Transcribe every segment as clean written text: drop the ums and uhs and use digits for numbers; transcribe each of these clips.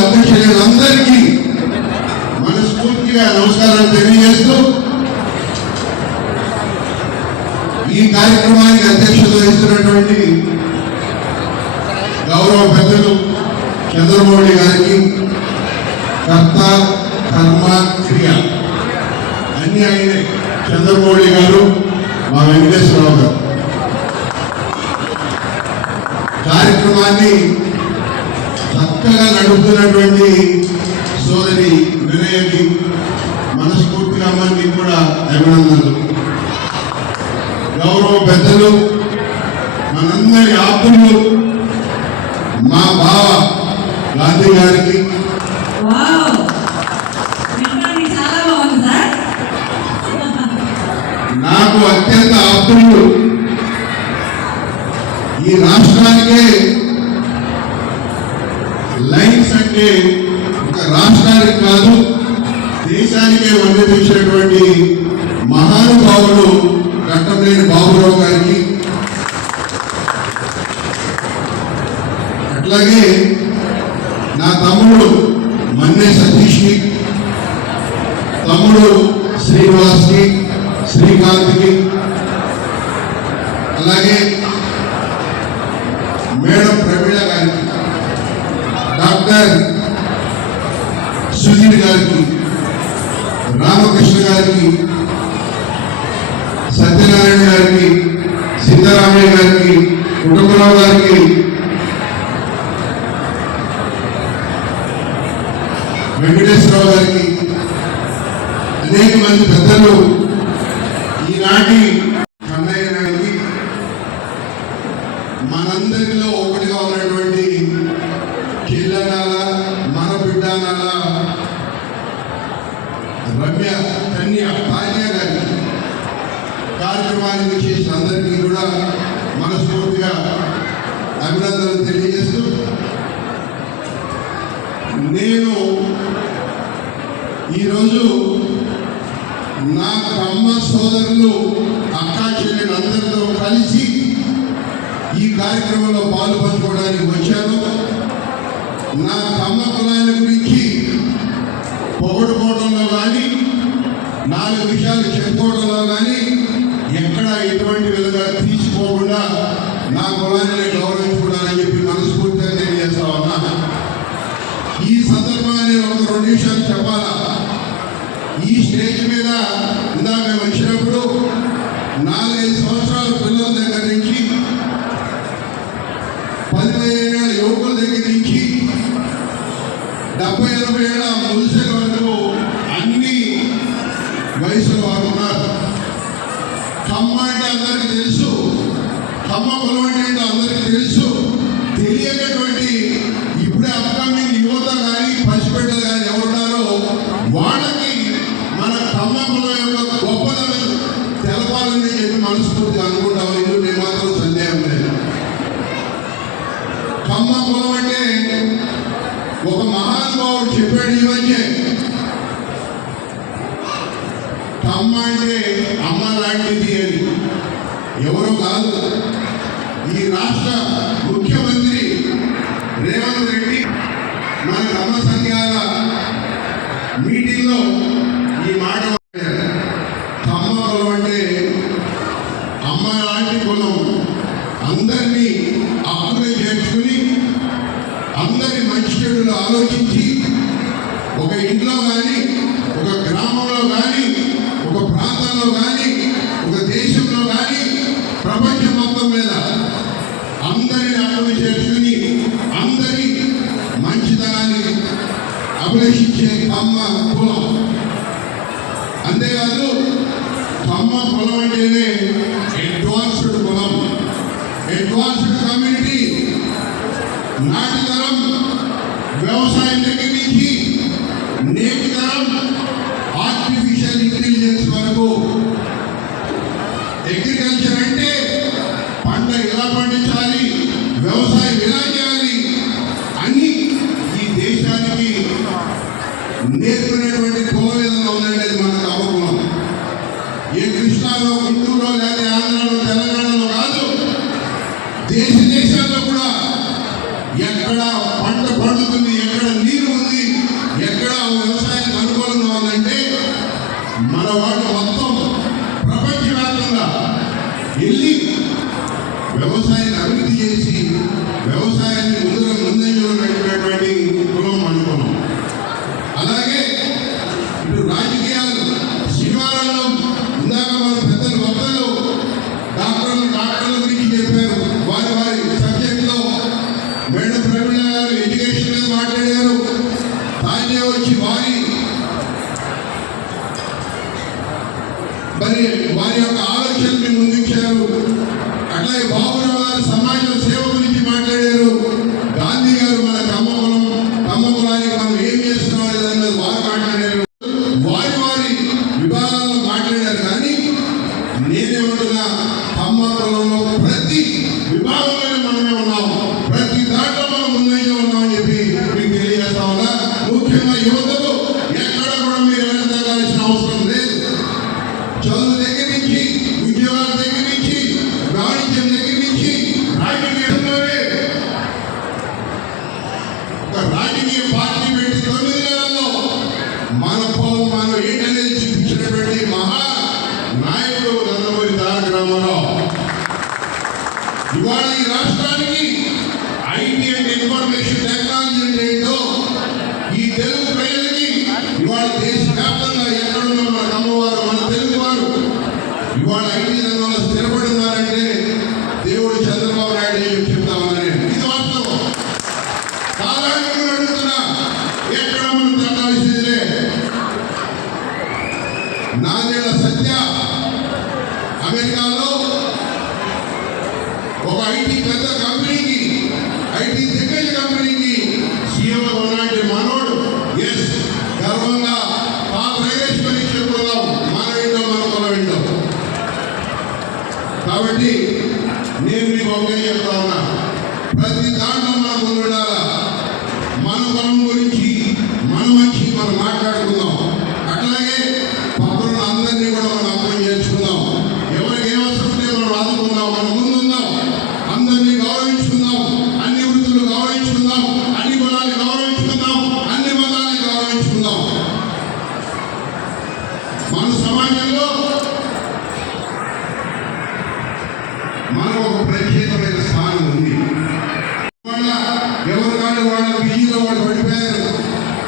అధ్యక్షులందరికీ మనస్ఫూర్తిగా నమస్కారం తెలియజేస్తూ ఈ కార్యక్రమానికి అధ్యక్షత వహిస్తున్నటువంటి గౌరవ పెద్దలు చంద్రమౌళి గారికి కర్త కర్మ క్రియ అన్ని అయిన చంద్రమౌళి గారు, మా వెంకటేశ్వరరావు గారు కార్యక్రమాన్ని చక్కగా నడుపుతున్నటువంటి సోదరి వినయకి మనస్ఫూర్తిగా అమ్మకి కూడా అభినందనలు. గౌరవ పెద్దలు మనందరి ఆప్తులు మా బావ గాంధీ గారికి, నాకు అత్యంత ఆప్తులు, ఈ రాష్ట్రానికే లైన్స్ అంటే ఒక రాష్ట్రానికి కాదు దేశానికే వండి తెచ్చినటువంటి మహానుభావులు కట్టంలేని బాబురావు గారికి, అట్లాగే నా తమ్ముడు మన్నే సతీష్కి, తమ్ముడు శ్రీనివాస్కి, శ్రీకాంత్కి, అలాగే మేడం ప్రవీణ గారికి, డాక్టర్ సుధీర్ గారికి, రామకృష్ణ గారికి, సత్యనారాయణ గారికి, సీతారామయ్య గారికి, కుటుంబరావు గారికి, వెంకటేశ్వరరావు గారికి, అనేక మంది పెద్దలు, ఈనాటి కన్నయ్య గారికి, మనందరిలో ఒకటిగా ఉన్నటువంటి కిల్లనాల మన బిడ్డనాల రమ్య కన్య భార్య గారికి, కార్యక్రమానికి చేసిన అందరికీ కూడా మనస్ఫూర్తిగా అభినందనలు తెలియజేస్తూ, నేను ఈరోజు నా అమ్మ సోదరులు అక్కా చెల్లెలు అందరితో కలిసి ఈ కార్యక్రమంలో పాలు పంచుకోవడానికి వచ్చాను. నా అమ్మ కులాన్ని గురించి పొగడుకోవడంలో కానీ, 4 విషయాలు చెప్పుకోవడంలో కానీ ఎక్కడ ఎటువంటి విధంగా తీసుకోకుండా నా కులాన్ని గౌరవించుకోవాలని చెప్పి మనస్ఫూర్తిగా తెలియజేస్తా ఉన్నా. ఈ సందర్భంగా నేను ఒక 2 నిమిషాలు చెప్పాలా. ఈ స్టేజ్ మీద ఇందాక వచ్చినప్పుడు 4-5 సంవత్సరాల పిల్లల దగ్గర నుంచి 15 ఏళ్ళ యువకుల దగ్గర నుంచి 70-80 ఏళ్ళ ముసలి వరకు అన్ని వయసుల వారు ఉన్నారు. కమ్మ అంటే అందరికీ తెలుసు, కమ్మ కులం అంటే అందరికీ తెలుసు. తెలియనటువంటి ఇప్పుడే అప్కమింగ్ యువత కానీ పసిపెట్టలు కానీ ఎవరున్నారో వాళ్ళకి మన కమ్మ కులం యొక్క గొప్పదనం తెలపాలని చెప్పి మనస్ఫూర్తిగా అనుకుంటాము. ఇందులో మాత్రం సందేహం లేదు. కమ్మ కులం అంటే ఒక మహానుభావుడు చెప్పాడు ఈ మధ్య, కమ్మ అంటే అమ్మ లాంటిది అని. ఎవరో కాదు, ఈ రాష్ట్ర ముఖ్యమంత్రి రేవంత్ రెడ్డి మన కమ్మ సంఘాల మీటింగ్లో ఈ మాట, కమ్మ కులం అంటే అమ్మ లాంటి కులం, అందరినీ అప్పుడే చేర్చుకుని అందరి మంచి చెడులు ఆలోచించి ఒక ఇంట్లో కానీ, ఒక గ్రామంలో కానీ, ఒక ప్రాంతంలో కానీ, ఒక దేశంలో కానీ, ప్రపంచం మొత్తం మీద అందరిని అప్పుడే చేర్చుకుని అందరి మంచితనాన్ని అభిలషించే కమ్మ కులం. అంతేకాదు, కమ్మ కులం అంటేనే అడ్వాన్స్డ్ కులం, అడ్వాన్స్డ్ కమ్యూనిటీ. నాటి తరం వ్యవసాయం దగ్గర నుంచి నేటి తరం ఆర్టిఫిషియల్ ఇంటెలిజెన్స్ వరకు, అగ్రికల్చర్ అంటే పంట ఎలా పండించాలి, వ్యవసాయం ఎలా చేయాలి అని ఈ దేశానికి నేర్పినటువంటి కులం ఏదైనా ఉందంటే మన కమ్మ కులం. ఏ కృష్ణాలో, గుంటూరులో, లేదా ఆంధ్రలో, తెలంగాణలో కాదు, దేశాల్లో కూడా ఎక్కడ పంట పండుతుంది, ఎక్కడ నీరు వచ్చి వారి యొక్క ఆలోచనని ముందుంచారు. అట్లాగే బాబురావు గారు సమాజ సేవ గురించి మాట్లాడారు. గాంధీ గారు మన కమ్మ కులానికి మనం ఏం చేస్తున్నాం అనే దాని మీద వారు మాట్లాడారు. వారి విభాగాల్లో మాట్లాడారు. కానీ నేనేమంటున్నా, కమ్మ కులంలో ప్రతి విభాగంలోనే మనమే ఉన్నాం, ప్రతి దాంట్లో మనం ముందంజలో ఉన్నామని చెప్పి మీకు తెలియజేస్తా ఉన్నా. ముఖ్యంగా యువతకు ఎక్కడ కూడా మీరు వెనకాల్సిన అవసరం లేదు. చదువు దగ్గర నుంచి, ఉద్యోగాల దగ్గర నుంచి, వాణిజ్యం దగ్గర నుంచి, రాజకీయంలోనే ఒక రాజకీయ పార్టీ పెట్టి 9 నెలల్లో మనం ఏంటనేది చూపించినటువంటి మహా నాయకుడు నందమూరి తారక రామారావు. ఇవాళ ఈ రాష్ట్రానికి ఐటీ అండ్ ఇన్ఫర్మేషన్ టెక్నాలజీ అంటే ఏంటో ఈ తెలుగు ప్రజలకి ఇవాళ దేశవ్యాప్తంగా ఎక్కడున్న మన కమ్మవారు, మన తెలుగు వారు ఇవాళ ఐటీ రంగంలో స్థిరపడి ఉన్నారంటే దేవుడు చంద్రబాబు నాయుడు ఏమి చెప్తా ఉన్నారని. ఇది వాస్తవం. సాధారణంగా అడుగుతున్నా, ఎక్కడ మనం తగ్గాల్సిందిలే. నాదేళ్ల సత్య అమెరికాలో ఒక ఐటీ పెద్ద కంపెనీకి, ఐటీ దిగ్గజ కంపెనీకి సీఎం ఉన్నాడు మనోడు. ఎస్, గర్వంగా పాప రైల్వేశ్వరి చెప్పుకుందాం, మన వింటాం, మన కుల వింటాం. కాబట్టి నేను మీకు ఒకటే చెప్తా ఉన్నా, ప్రతి దాంట్లో మనం ముందుండాలా. మన కులం గురించి, మన మంచి మనం మాట్లాడుకుందాం. అట్లాగే పక్కన అందరినీ కూడా మనం అర్థం చేసుకుందాం. ఎవరికి ఏ అవసరం ఉంటే మనం ఆదుకుందాం, మనం ముందుందాం. అందరినీ గౌరవించుకుందాం, అన్ని వృత్తులు గౌరవించుకుందాం, అన్ని కులాన్ని గౌరవించుకుందాం, అన్ని మతాన్ని గౌరవించుకుందాం. మన సమాజంలో మనకు ఒక ప్రత్యేకమైన స్థానం ఉంది. ఎవరి కాళ్ళు వాళ్ళ బిజీలో వాళ్ళు పడిపోయారు.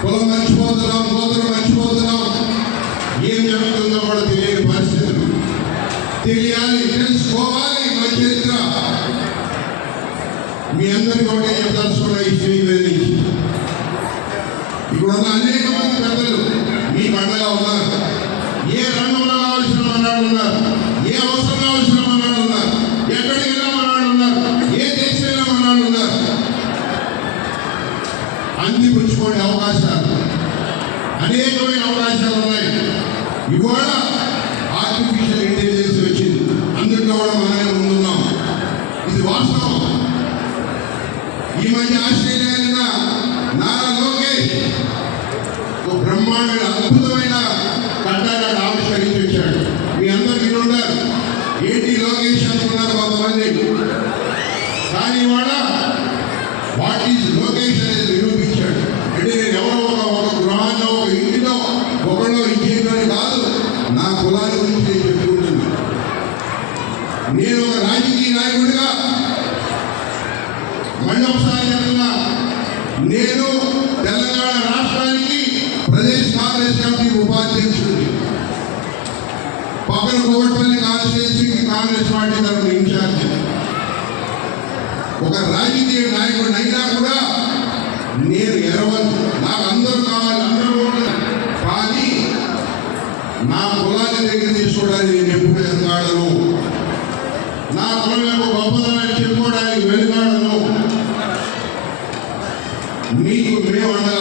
కులం మర్చిపోతున్నాం, గోత్రం మర్చిపోతున్నాం. ఏం జరుగుతుందో కూడా తెలియని పరిస్థితులు. తెలియాలి, తెలుసుకోవాలి మన చరిత్ర. మీ అందరికీ ఒకటే చెప్తాల్సుకున్న ఈ స్టేజ్ మీద నుంచి ఇప్పుడున్న అనేక మంది పెద్దలు మీ పండగ ఉన్నారు. ఏ రంగంలో కావాల్సిన మనాడు ఉన్నారు, ఏ అవసరం కావాల్సిన మనాడు ఉన్నారు, ఎక్కడికి వెళ్ళినా మనాడు ఉన్నారు, ఏ దేశం వెళ్ళినా మనాడు ఉన్నారు. అందిపుచ్చుకోండి అవకాశాలు, అనేకమైన అవకాశాలు ఉన్నాయి. ఇవాళ ఆర్టిఫిషియల్ ఇంటెలిజెన్స్ వచ్చింది, అందులో కూడా మనమే ముందున్నాం. ఇది వాస్తవం. ఈ మధ్య ఆస్ట్రేలియా నారా లోకేష్ ఒక బ్రహ్మాండమైన అద్భుతమైన కట్టడాన్ని ఆవిష్కరించి వచ్చాడు. మీ అందరు వినుంటారు. ఏంటి లోకేష్ అనుకున్నారు కొంతమంది, కానీ ఇవాళ వాట్ ఈజ్ లోకేష్ అనేది నిరూపించాడు. అంటే నేను ఎవరో ఒక గృహాల్లో, ఒక ఇంటిలో, ఒకళ్ళు ఇంకేమని కాదు, నా కులాన్ని గురించి నేను చెప్పుకుంటున్నాను. నేను ఒక రాజకీయ నాయకుడిగా మళ్ళీ ఒకసారి చెప్తున్నా, నేను తెలంగాణ రాష్ట్రానికి ప్రదేశ్ కాంగ్రెస్ కమిటీ ఉపాధ్యక్షుడిని. పక్కన కోవట్పల్లి కాన్స్టిట్యున్సీకి కాంగ్రెస్ పార్టీ తరఫున ఇన్ఛార్జి. ఒక రాజకీయ నాయకుడిని అయినా కూడా నేను ఎరవను. నాకు అందరూ కావాలి, అందరూ ఓట్లు. కానీ నా కులాన్ని దగ్గర తీసుకోవడానికి నేను ఎప్పుడు వెనుకాడను. నా కులం యొక్క గొప్పతనాన్ని చెప్పుకోవడానికి వెనుకాడను. మీకు మేము అండగా